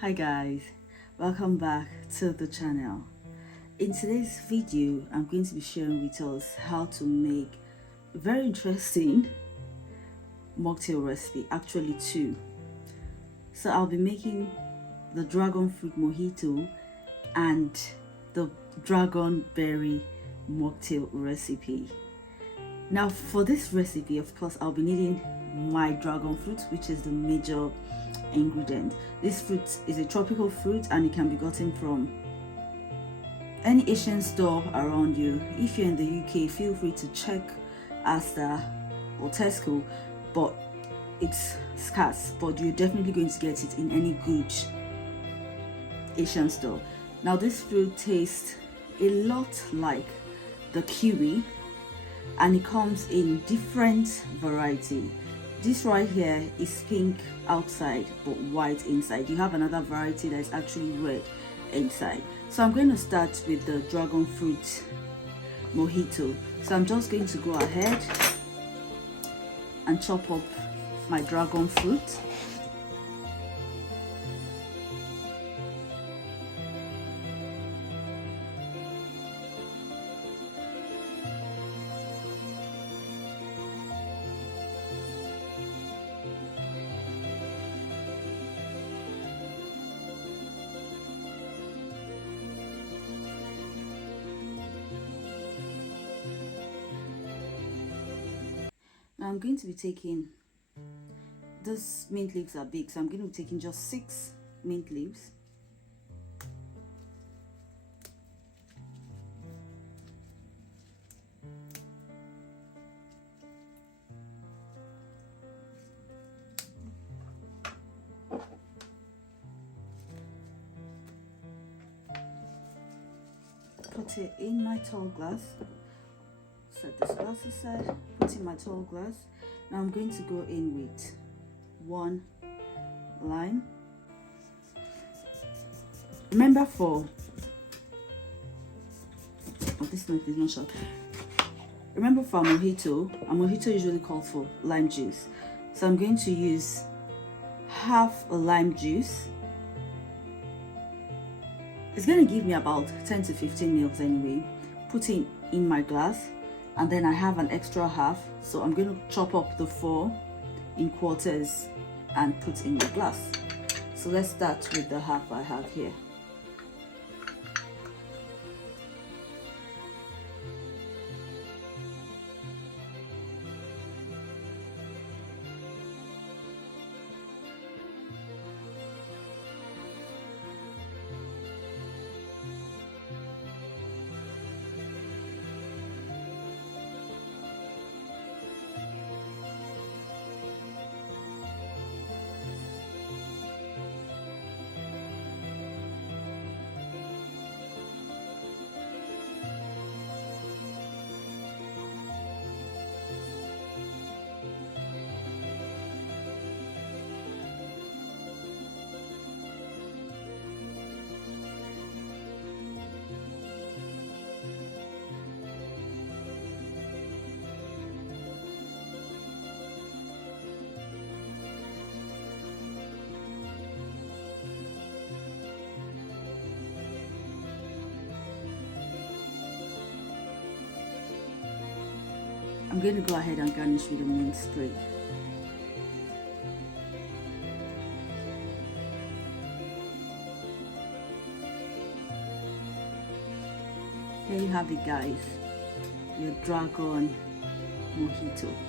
Hi guys, welcome back to the channel. In today's video, I'm going to be sharing with us how to make a very interesting mocktail recipe, actually two. So I'll be making the dragon fruit mojito and the dragon berry mocktail recipe. Now for this recipe, of course, I'll be needing my dragon fruit, which is the major ingredient. This fruit is a tropical fruit and it can be gotten from any Asian store around you. If you're in the UK, feel free to check Asda or Tesco, but it's scarce, but you're definitely going to get it in any good Asian store. Now this fruit tastes a lot like the kiwi and it comes in different variety. This right here is pink outside but white inside. You have another variety that is actually red inside. So I'm going to start with the dragon fruit mojito. So I'm just going to go ahead and chop up my dragon fruit. Now I'm going to be taking, these mint leaves are big, so I'm going to be taking just 6 mint leaves. Put it in my tall glass. Set this glass aside, put in my tall glass. Now I'm going to go in with 1 lime. Remember this knife is not sharp. Remember for a mojito usually calls for lime juice. So I'm going to use half a lime juice. It's going to give me about 10 to 15 mils anyway. Put it in my glass. And then I have an extra half, so I'm going to chop up the 4 in quarters and put in my glass. So let's start with the half I have here. I'm going to go ahead and garnish with a mint sprig. There you have it guys, your dragon mojito.